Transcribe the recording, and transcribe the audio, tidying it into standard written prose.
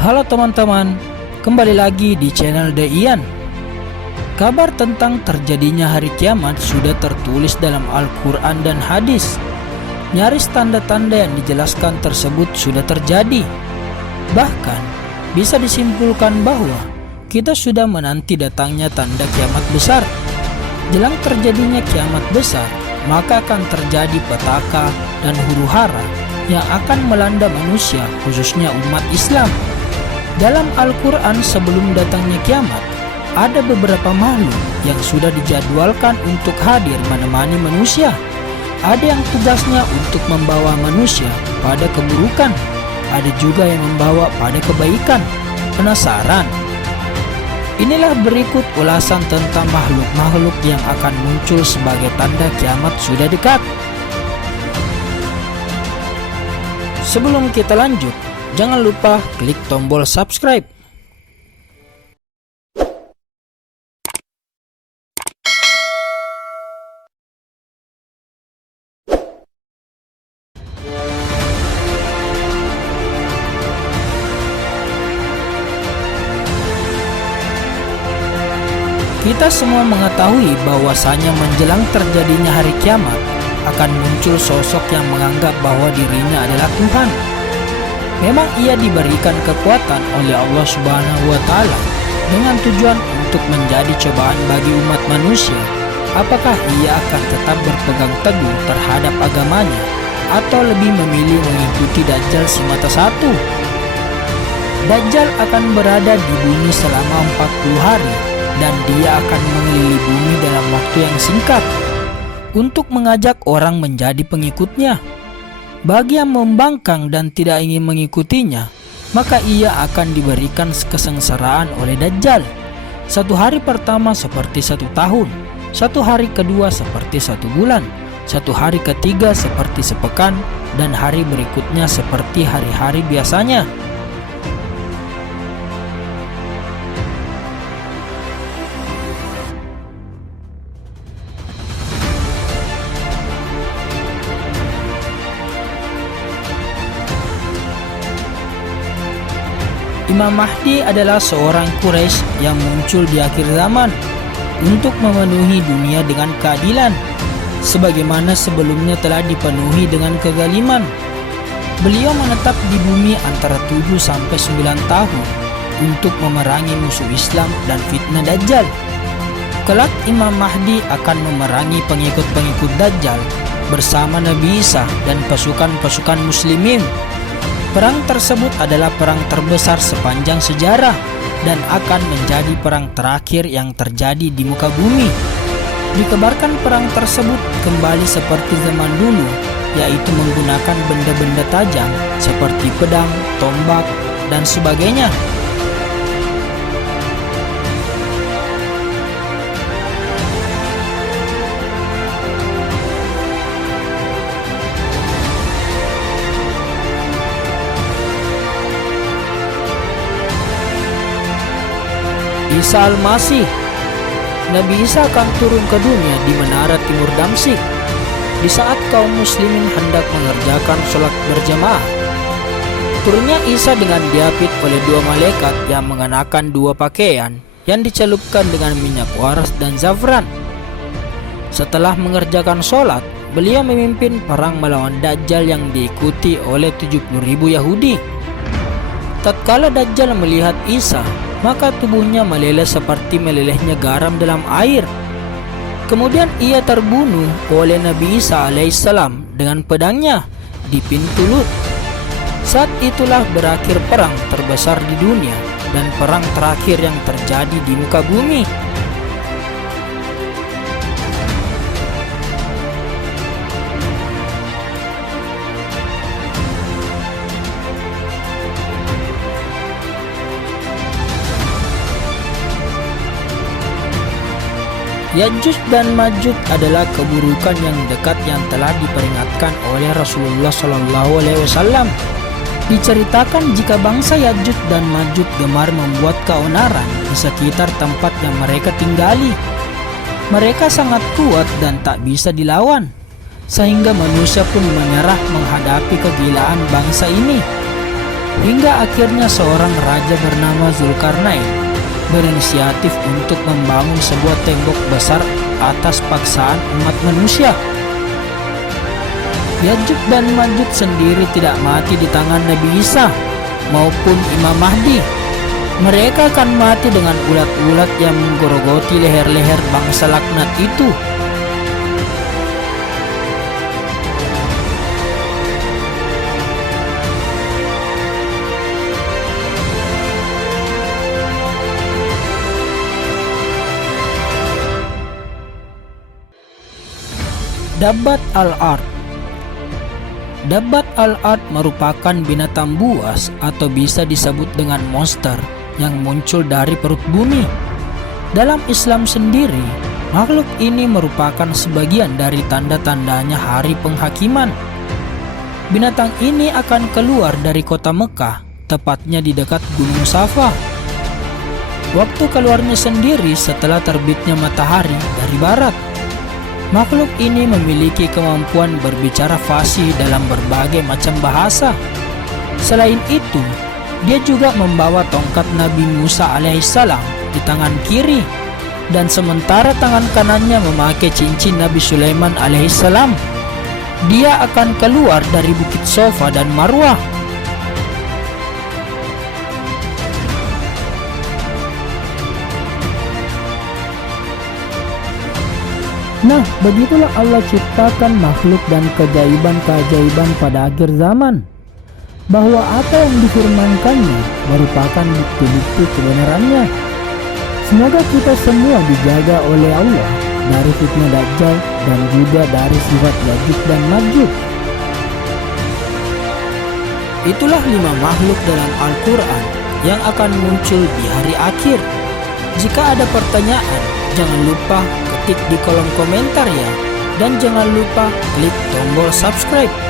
Halo teman-teman, kembali lagi di channel The Ian. Kabar tentang terjadinya hari kiamat sudah tertulis dalam Al-Quran dan hadis. Nyaris tanda-tanda yang dijelaskan tersebut sudah terjadi. Bahkan, bisa disimpulkan bahwa kita sudah menanti datangnya tanda kiamat besar. Jelang terjadinya kiamat besar, maka akan terjadi petaka dan huru-hara yang akan melanda manusia, khususnya umat Islam. Dalam Al-Quran sebelum datangnya kiamat, ada beberapa makhluk yang sudah dijadwalkan untuk hadir menemani manusia. Ada yang tugasnya untuk membawa manusia pada keburukan, ada juga yang membawa pada kebaikan. Penasaran? Inilah berikut ulasan tentang makhluk-makhluk yang akan muncul sebagai tanda kiamat sudah dekat. Sebelum kita lanjut, jangan lupa klik tombol subscribe. Kita semua mengetahui bahwasanya menjelang terjadinya hari kiamat akan muncul sosok yang menganggap bahwa dirinya adalah Tuhan. Memang ia diberikan kekuatan oleh Allah Subhanahu wa Ta'ala dengan tujuan untuk menjadi cobaan bagi umat manusia. Apakah ia akan tetap berpegang teguh terhadap agamanya atau lebih memilih mengikuti Dajjal si mata satu? Dajjal akan berada di bumi selama 40 hari dan dia akan mengelilingi bumi dalam waktu yang singkat untuk mengajak orang menjadi pengikutnya. Bagi yang membangkang dan tidak ingin mengikutinya, maka ia akan diberikan kesengsaraan oleh Dajjal. Satu hari pertama seperti 1 tahun, satu hari kedua seperti 1 bulan, satu hari ketiga seperti sepekan, dan hari berikutnya seperti hari-hari biasanya. Imam Mahdi adalah seorang Quraisy yang muncul di akhir zaman untuk memenuhi dunia dengan keadilan, sebagaimana sebelumnya telah dipenuhi dengan kezaliman. Beliau menetap di bumi antara 7-9 tahun untuk memerangi musuh Islam dan fitnah Dajjal. Kelak Imam Mahdi akan memerangi pengikut-pengikut Dajjal bersama Nabi Isa dan pasukan-pasukan muslimin. Perang tersebut adalah perang terbesar sepanjang sejarah dan akan menjadi perang terakhir yang terjadi di muka bumi. Dikabarkan perang tersebut kembali seperti zaman dulu, yaitu menggunakan benda-benda tajam seperti pedang, tombak, dan sebagainya. Isa Al-Masih. Nabi Isa akan turun ke dunia di menara timur Damsyik di saat kaum muslimin hendak mengerjakan sholat berjamaah. Turunnya Isa dengan diapit oleh 2 malaikat yang mengenakan 2 pakaian yang dicelupkan dengan minyak waras dan zafran. Setelah mengerjakan sholat, beliau memimpin perang melawan Dajjal yang diikuti oleh 70.000 Yahudi. Tatkala Dajjal melihat Isa, maka tubuhnya meleleh seperti melelehnya garam dalam air. Kemudian ia terbunuh oleh Nabi Isa alaihissalam dengan pedangnya di pintu Lut. Saat itulah berakhir perang terbesar di dunia dan perang terakhir yang terjadi di muka bumi. Ya'juj dan Ma'juj adalah keburukan yang dekat yang telah diperingatkan oleh Rasulullah SAW. Diceritakan jika bangsa Ya'juj dan Ma'juj gemar membuat keonaran di sekitar tempat yang mereka tinggali. Mereka sangat kuat dan tak bisa dilawan, sehingga manusia pun menyerah menghadapi kegilaan bangsa ini. Hingga akhirnya seorang raja bernama Zulkarnain berinisiatif untuk membangun sebuah tembok besar atas paksaan umat manusia. Ya'juj dan Ma'juj sendiri tidak mati di tangan Nabi Isa maupun Imam Mahdi. Mereka akan mati dengan ulat-ulat yang menggerogoti leher-leher bangsa laknat itu. Dabbat al-Ard. Dabbat al-Ard merupakan binatang buas atau bisa disebut dengan monster yang muncul dari perut bumi. Dalam Islam sendiri, makhluk ini merupakan sebagian dari tanda-tandanya hari penghakiman. Binatang ini akan keluar dari kota Mekah, tepatnya di dekat Gunung Safa. Waktu keluarnya sendiri setelah terbitnya matahari dari barat. Makhluk ini memiliki kemampuan berbicara fasih dalam berbagai macam bahasa. Selain itu, dia juga membawa tongkat Nabi Musa alaihissalam di tangan kiri, dan sementara tangan kanannya memakai cincin Nabi Sulaiman alaihissalam. Dia akan keluar dari Bukit Sofa dan Marwah. Nah, begitulah Allah ciptakan makhluk dan keajaiban-keajaiban pada akhir zaman. Bahwa apa yang difirmankannya merupakan bukti-bukti kebenarannya. Semoga kita semua dijaga oleh Allah dari fitnah Dajjal dan juga dari sifat Ya'juj dan Ma'juj. Itulah 5 makhluk dalam Al-Quran yang akan muncul di hari akhir. Jika ada pertanyaan, jangan lupa ketik di kolom komentar ya. Dan jangan lupa klik tombol subscribe.